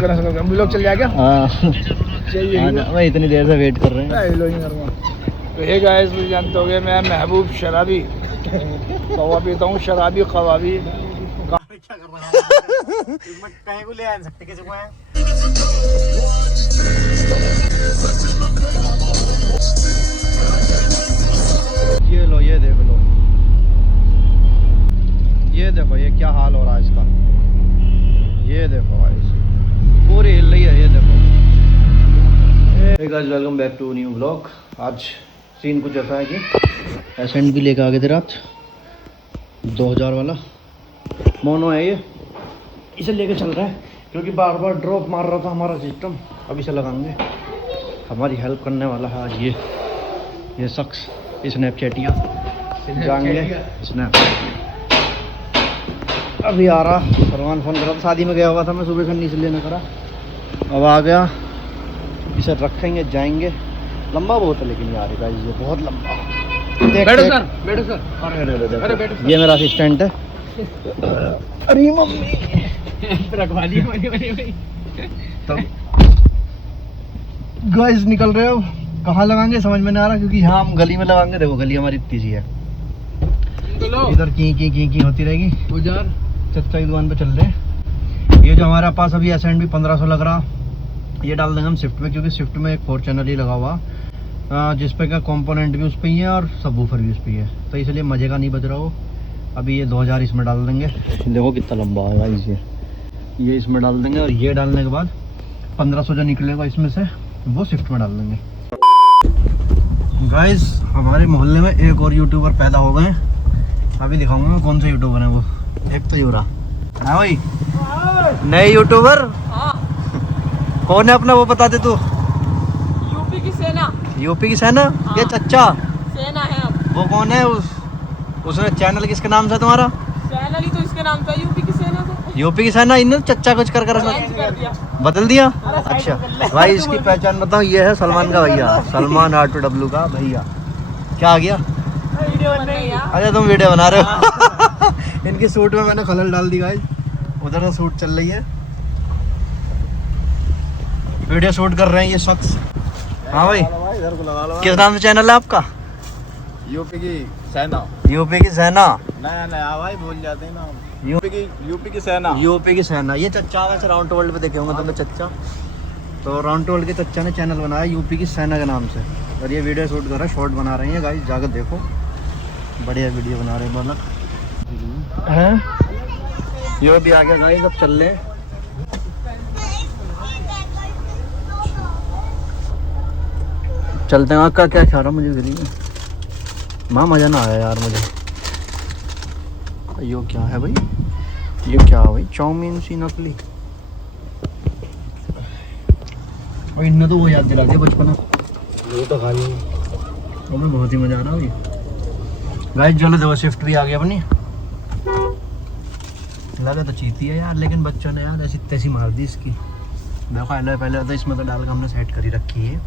लोग चल जाएगा। हाँ चाहिए भाई, इतनी देर से वेट कर रहे हैं। तो हे गाइस, मुझे जानते हो गए, मैं महबूब शराबी कवा पीता हूँ, शराबी कवाबी। क्या कर रहा है? कहीं को ले आ सकते किसी को है? ये लो, ये देख लो, ये देखो, ये क्या हाल हो रहा है इसका। ये देखो गाइस, पूरी हिल रही है। ये देखो। Hey guys, welcome back to new vlog. आज सीन कुछ ऐसा है कि एसेंट भी लेके आ गए थे रात, 2000 वाला मोनो है ये, इसे लेके चल रहा है क्योंकि बार बार ड्रॉप मार रहा था हमारा सिस्टम। अब इसे लगाएंगे, हमारी हेल्प करने वाला है आज ये शख्स, स्नैपचैटिया जाएंगे स्नैप। अभी आ रहा, फरमान फ़ोन करा, शादी में गया हुआ था मैं सुबह से, नीचे लेने करा, अब आ गया। इसे रखेंगे, जाएंगे। लंबा बहुत है लेकिन यार गाइस, ये बहुत लंबा। बैठो सर, बैठो सर। अरे बैठो, ये मेरा असिस्टेंट है। अरे मम्मी रखवा दी। तो गाइस निकल रहे हो, कहाँ लगाएंगे समझ में नहीं आ रहा, क्योंकि यहाँ हम गली में लगाएंगे। देखो गली हमारी इतनी सी है, इधर की होती रहेगी। चच्चा की दुकान पे चल रहे हैं। ये जो हमारे पास अभी एसेंट भी 1500 लग रहा, ये डाल देंगे हम स्विफ्ट में, क्योंकि स्विफ्ट में एक 4 चैनल ही लगा हुआ, जिस पे का कंपोनेंट भी उस पर ही है और सबवूफर भी उस पर ही है, तो इसलिए मज़े का नहीं बज रहा हो। अभी ये 2000 इसमें डाल देंगे। देखो कितना लंबा है गाइस, ये इसमें डाल देंगे, और ये डालने के बाद 1500 जो निकलेगा इसमें से वो स्विफ्ट में डाल देंगे। गाइस, हमारे मोहल्ले में एक और यूट्यूबर पैदा हो गए। अभी दिखाऊंगा मैं कौन सा यूट्यूबर है वो। एक तो यूरा है भाई, नए यूट्यूबर। कौन है अपना वो बता दे तू। यूपी की सेना। यूपी की सेना? ये चच्चा सेना है अब। वो कौन है? उसने चैनल किसके नाम से तुम्हारा? चैनल ही तो इसके नाम था, यूपी की सेना से। यूपी की सेना, इन्होंने चच्चा कुछ कर दिया। बदल दिया। अच्छा भाई, इसकी पहचान बताओ, ये है सलमान का भैया, सलमान R2W का भैया। क्या आ गया? अच्छा तुम वीडियो बना रहे हो। इनकी सूट में मैंने खलल डाल दी गाइस, उधर से शूट चल रही है, वीडियो शूट कर रहे हैं ये शख्स। हाँ भाई, किस नाम से चैनल है आपका? यूपी की सेना। यूपी की सेना? नया भाई भूल जाते हैं ना। यूपी की सेना। यूपी की सेना। ये चच्चा वैसे राउंड वर्ल्ड पे देखे होंगे तुमने चच्चा, तो राउंड वर्ल्ड के चच्चा ने चैनल बनाया यूपी की सेना के नाम से, और ये वीडियो शूट कर रहा है, शॉर्ट बना रहे हैं गाइस, जाकर देखो, बढ़िया वीडियो बना रहे हैं। मतलब हैं, ये भी आ गया गाइस, अब चल रहे। चलते हैं। आपका क्या ख्याल है? मुझे गली में माँ मज़ा ना आया यार मुझे। यो क्या है भाई, ये क्या है भाई? चाउमीन सी नकली। और इनने तो वो याद दिला दिया बचपना, वो तो खा ली। हमें बहुत ही मज़ा आ रहा है गाइस। चलो देखो, स्विफ्ट भी आ गई अपनी। लगा तो चीती है यार, लेकिन बच्चों ने यार ऐसी तैसी मार दी इसकी। देखो पहले तो इसमें तो डाल के हमने सेट करी रखी है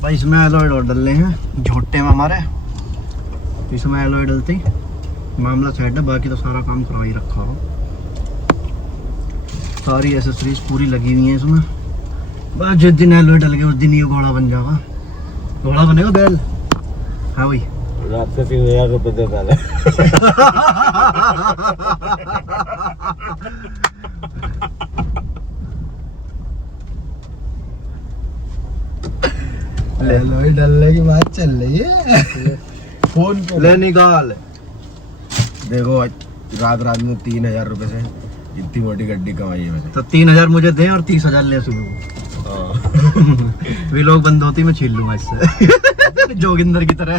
भाई। इसमें एलॉयड और डलने हैं झोटे में हमारे, इसमें एलॉयड डलते ही मामला सेट है, बाकी तो सारा काम करवा ही रखा हो। सारी एसेसरीज पूरी लगी हुई हैं इसमें। बस जिस दिन एलॉयड डल गया उस दिन ये घोड़ा बन जाएगा। घोड़ा बनेगा बैल। हाँ भाई, रात से 3000 रुपये दे डाले। ले डलने की बात चल रही है। फोन ले निकाल। देखो रात में 3000 रुपए से इतनी मोटी गड्डी कमाई है मैंने। तो 3000 मुझे दे और 30,000 ले सुबह। व्लॉग बंद होती मैं छीन लूंगा इससे। जोगिंदर की तरह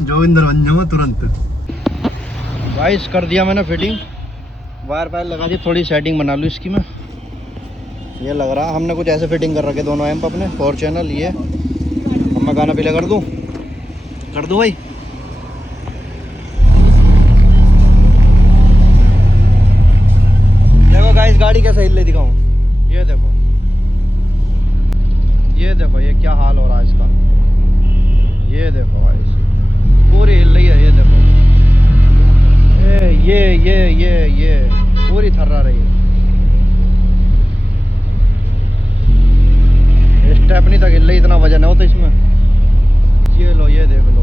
जोगिंदर बन जाऊंगा तुरंत। गाइस कर दिया मैंने फिटिंग, वायर पायर लगा दी, थोड़ी सेटिंग बना लूँ इसकी मैं। ये लग रहा हमने कुछ ऐसे फिटिंग कर रखे दोनों एम्प अपने 4 चैनल। ये अब मैं गाना प्ले कर दूँ भाई। देखो गाइस, गाड़ी कैसे हिल रही दिखाऊं। ये देखो, ये क्या हाल हो रहा है इसका। ये देखो गाइस, पूरी हिल रही है। ये देखो, ये पूरी थर्रा रही है। स्टेपनी तक हिल रही, इतना वजन है वो तो इसमें। ये लो, ये देख लो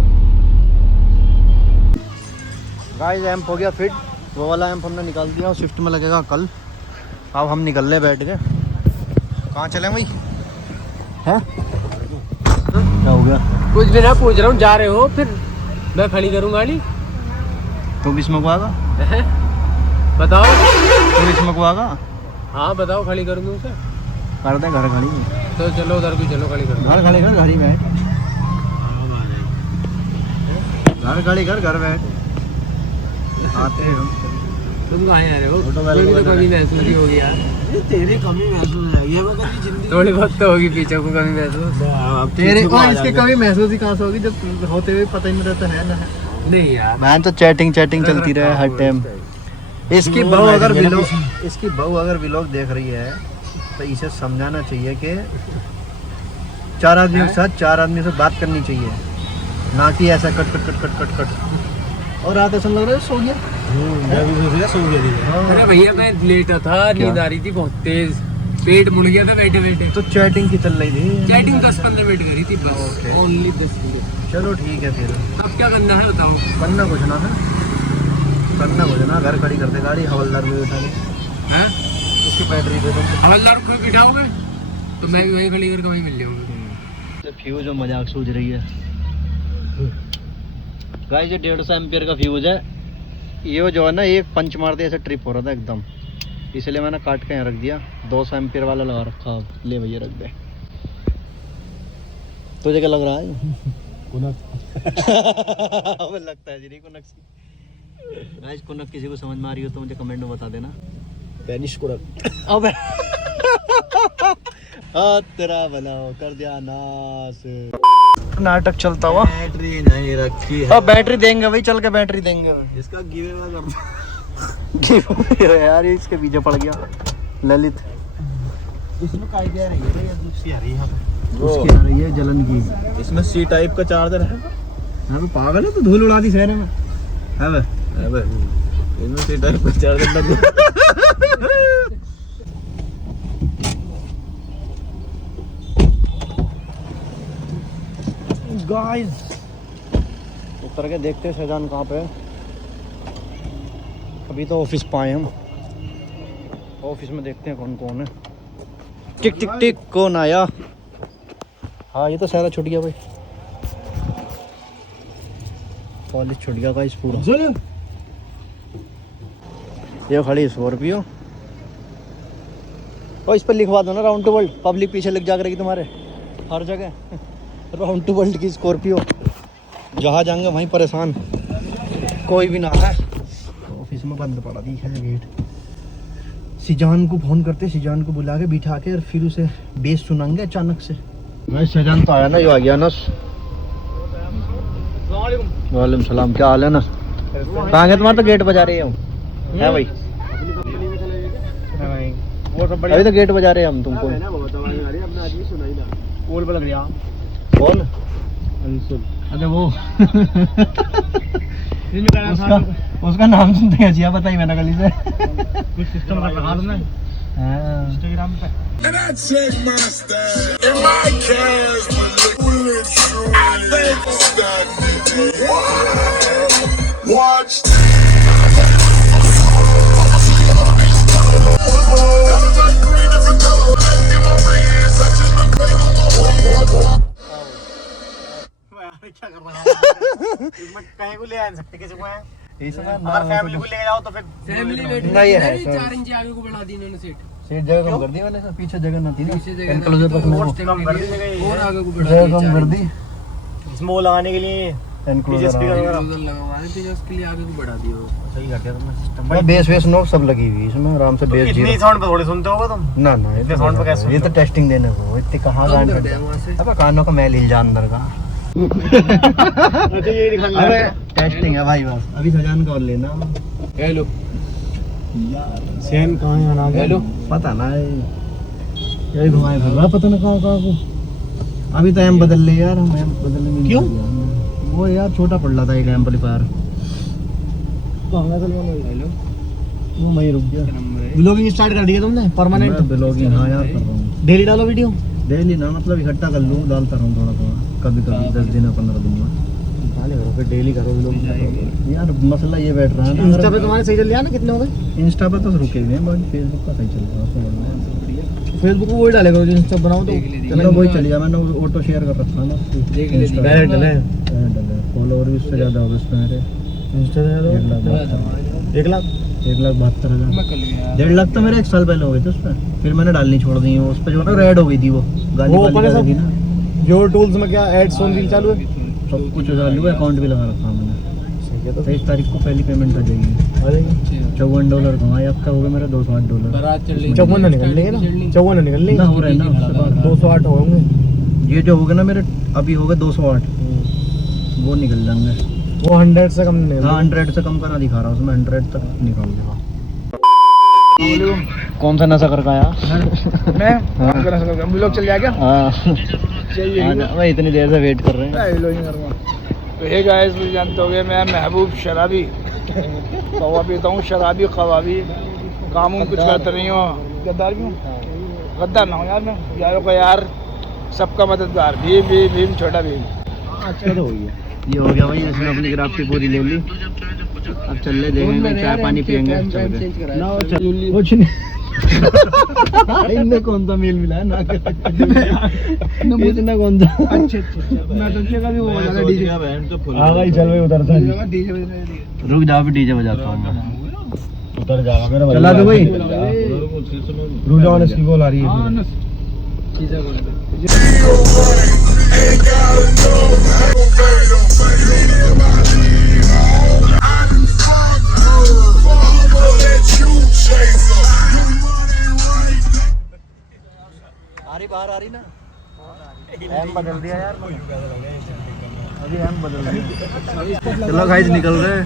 गाइस, एम्प हो गया फिट। वो वाला एम्प हमने निकाल दिया, और स्विफ्ट में लगेगा कल। अब हम निकल रहे बैठ के। कहाँ चले भाई? हैं क्या हो गया? कुछ भी ना, पूछ रहा हूँ जा रहे हो, फिर मैं खड़ी करूँ गाड़ी। तू किसमें को आगा? बताओ। तू किसमें को आगा? हाँ बताओ, खड़ी करूँ तुमसे? कर दे घर खड़ी। तो चलो उधर भी चलो, खड़ी करो। घर खड़ी कर, घर ही बैठ। घर खड़ी कर, घर बैठ। आते हैं हम। तुम कहाँ आ रहे हो? मेरी तो कमी महसूस ही होगी यार। तेरी कमी महसूस है, ये वो कभी जिंदगी थोड़ी बहुत तो होगी पीछे को कमी महसूस। तेरे को इसकी कमी महसूस ही कहाँ से होगी जब होते हुए पता ही नहीं रहता है ना। नहीं यार, मैन तो चैटिंग चलती रहे हर टाइम। इसकी बहू अगर व्लॉग देख रही है तो इसे समझाना चाहिए कि 4 आदमियों के साथ 4 आदमी से बात करनी चाहिए, ना कि ऐसा कट। और रात ऐसा लग रहा है सो गया। मैं भी सोच रहा सो गया। अरे भैया मैं लेटा था, नींद आ रही थी बहुत तेज, पेट मुड़ गया था बैठे बैठे। तो चैटिंग की चल रही थी? चैटिंग 10-15 मिनट करी थी बस, ओनली 10 मिनट। चलो ठीक है फिर। अब क्या करना है बताओ? करना कुछ ना, घर खड़ी कर दे गाड़ी, हवलदार में बैठा हैं? उसकी बैटरी दे दो। हवलदार को बिठाओगे तो मैं भी वहीं खड़ी करके वहीं मिल जाऊंगा। फ्यूज और मजाक सूझ रही है गाइस। ये 150 एम्पियर का फ्यूज है। ये जो है ना, एक पंच मारते ऐसे ट्रिप हो रहा था एकदम, इसलिए मैंने काट के यहाँ रख दिया। 200 एम्पियर वाला लगा रखा। ले भैया रख दे। तुझे क्या लग रहा है? अब लगता है जी कुनक सी। गाइस कुनक किसी को समझ में आ रही हो तो मुझे कमेंट में बता देना। बेनिश को रख। अबे तेरा भला हो, कर दिया नाश। नाटक चलता हुआ। बैटरी नहीं रखी है। अब बैटरी देंगे भाई, चल के बैटरी देंगे। इसका गिव अवे कर दो यार, इसके पीछे पड़ गया ललित। इसमें काय क्या रही है? ये दूसरी आ रही है, उसकी आ रही है जलन की। इसमें सी टाइप का चार्जर है। हाँ पागल है, तो धूल उड़ा दी शहर में। अबे इसमें सी टाइप का चार्जर लगा। गाइस उतर के देखते हैं शहजान कहाँ पे है। अभी तो ऑफिस पाए हम, ऑफिस में देखते हैं कौन कौन है। टिक टिक टिक, कौन आया? हाँ ये तो सारा छूट गया भाई, कॉलेज छूट गया गाइस पूरा। ये खड़ी स्कॉर्पियो, और इस पर लिखवा दो ना राउंड टू वर्ल्ड। पब्लिक पीछे लग जा करेगी तुम्हारे हर जगह। राउंड टू वर्ल्ड की स्कॉर्पियो, जहाँ जाएंगे वहीं परेशान, कोई भी ना है। ऑफिस में बंद पड़ा दिखा है गेट। सिजान को फोन करते, सिजान को बुला के बिठा के और फिर उसे बेस सुनाएंगे अचानक से। भाई सिजान तो आया ना, जो आ गया ना। वालेकुम सलाम, क्या हाल है ना? कहाँ गए तुम्हारा? तो गेट बजा रहे हैं है भाई, अभी तो गेट बजा रहे हैं हम तुमको। पोल पे लग रहा कौन? अरे वो उसका नाम सुनते हैं जिया, बताई मैंने गली से। कुछ सिस्टम का लगा दो ना इंस्टाग्राम पे। And I check my style and my cash, but look true. I think it's that. Watch. क्या कर रहा है? इसमें कहीं को ले आ सकते किसी को है? अगर फैमिली को लेके जाओ तो फिर फैमिली वेट नहीं है, 4 इंच आगे को बढ़ा दी इन्होंने सीट जगह कम कर दी मैंने, पीछे जगह न थी ना, पीछे जगह एनक्लोजर रखने को कम कर दी जगह और आगे को बढ़ा जगह दी कम कर दी, स्मो लगाने के लिए एनक्लोजर स्पीकर वगैरह एनक्लोजर लगवाने थे, उसके लिए आगे को बढ़ा दियो। सही कर दिया तुमने सिस्टम। भाई बेस वेस नोब सब लगी हुई इसमें, आराम से बेस इतनी साउंड पे थोड़ी सुनते होगे तुम? ना ना इतने साउंड पे कैसे ये तो टेस्टिंग देने को, इतने कहाँ कम गाने कर दे वहां से। अब कानों का मैल हिल जा अंदर का। अच्छा ये दिखाना अबे टेस्टिंग है भाई बस, अभी सजान का और लेना। हेलो सेन कहाँ है ना? हेलो पता ना यही घुमाए फिर रहा, पता ना कहाँ कहाँ को। अभी तो एम बदल ले यार, हम एम बदलने में क्यों? वो यार छोटा पड़ रहा था एक एम्पलीफायर, कहाँ सलमान भाई? हेलो, वो वहीं रुक गया। ब्लॉगिंग स्टार्ट कर दिया तुमने परमानेंट? ब्लॉगिंग हाँ यार कर रहा हूँ। डेली डालो वीडियो? डेली ना, मतलब इकट्ठा कर लूँ, डालता रहूँ थोड़ा थोड़ा, कभी कभी 10 दिन या 15 दिन में डाले करो, फिर डेली करो व्लॉग। यार मसला ये बैठ रहा है ना, इंस्टा पे तुम्हारे सही चल रहा है ना? कितने हो गए? इंस्टा पे तो रुके हुए हैं, बाकी फेसबुक का सही चल रहा है। फेसबुक को वही डाले करो जो इंस्टा बनाओ तो चलो वही चल गया। मैंने ऑटो शेयर कर रखा ना, डायरेक्ट डले फॉलोवर भी उससे ज़्यादा हो गए उसमें मेरे इंस्टा पे। 1,72,000 1,00,000 लाख तो मेरे 1 साल पहले हो गए थे उस पर, फिर मैंने डालनी छोड़ दी। उस पर जो ना रेड हो गई थी, वो गाली वाली ना। जो टूल्स में क्या एड्स ऑन रील चालू है, सब कुछ चालू है, अकाउंट भी लगा रखा मैंने। 23 तारीख को पहली पेमेंट आ जाएगी। $54 कमाए, अब तक हो गए मेरे $208। 54 निकल लेंगे ना, 54 निकल लेंगे हो रहे ना, उससे बाद 208 होंगे। ये जो हो गए ना मेरे अभी हो गए 208, वो निकल जाएंगे। वो 100 से कम नहीं? हाँ 100 से कम का ना दिखा रहा, उसमें 100 तक निकाल देगा। कौन सा नशा करके आया? मैं ब्लॉग चल जाएगा। हाँ मैं इतनी देर से वेट कर रहे हैं। तो हे गाइस, मुझे जानते हो गए, मैं महबूब शराबी कवा पीता हूँ, शराबी कवाबी, काम कुछ करता नहीं हो। गद्दार क्यों? गद्दार ना हो यार, मैं यारों का यार, सबका मददगार, भीम छोटा भीम। अच्छा तो हो गया, ये हो गया भाई। इसने अपनी ग्राफ्टी पूरी ले ली, अब चल ले देखेंगे, चाय पानी पियेंगे। कुछ नहीं इनमें कौन सा मेल मिला है ना, इतना कौन सा? अच्छे मैं तो का भी वो वाला डीजे। हाँ भाई चल भाई उधर था, रुक जाओ, डीजे बजाता हूँ मैं, उतर जाओ मेरा। चला दो भाई, रुक जाओ, इसकी कॉल आ रही है। बाहर आ रही ना, एम बदल दिया यार, अभी एम बदल दिया। चलो गाइस निकल रहे हैं,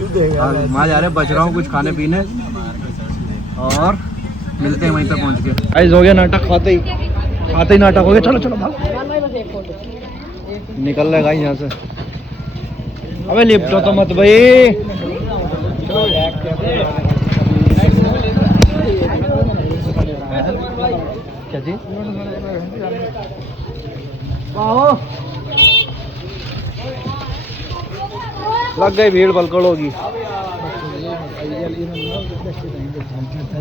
वहाँ जा रहे हैं, बच रहा हूँ कुछ खाने पीने, और मिलते हैं वहीं तक पहुँच के। गाइस हो गया नाटक, खाते ही नाटक हो गया। चलो चलो भाग, निकल रहे गाइस यहाँ से। अबे लिफ्ट हो तो मत भाई। क्या जी? लग गई भीड़, बलकड़ होगी।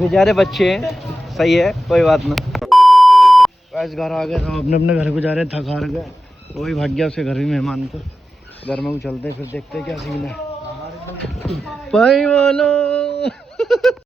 बेचारे बच्चे हैं, सही है, कोई बात ना। बस घर आ गए, सब अपने अपने घर को जा रहे, थक हार गए। वही भाग गया उसके घर भी मेहमान को, घर में वो चलते फिर देखते क्या सीन है। भाई बोलो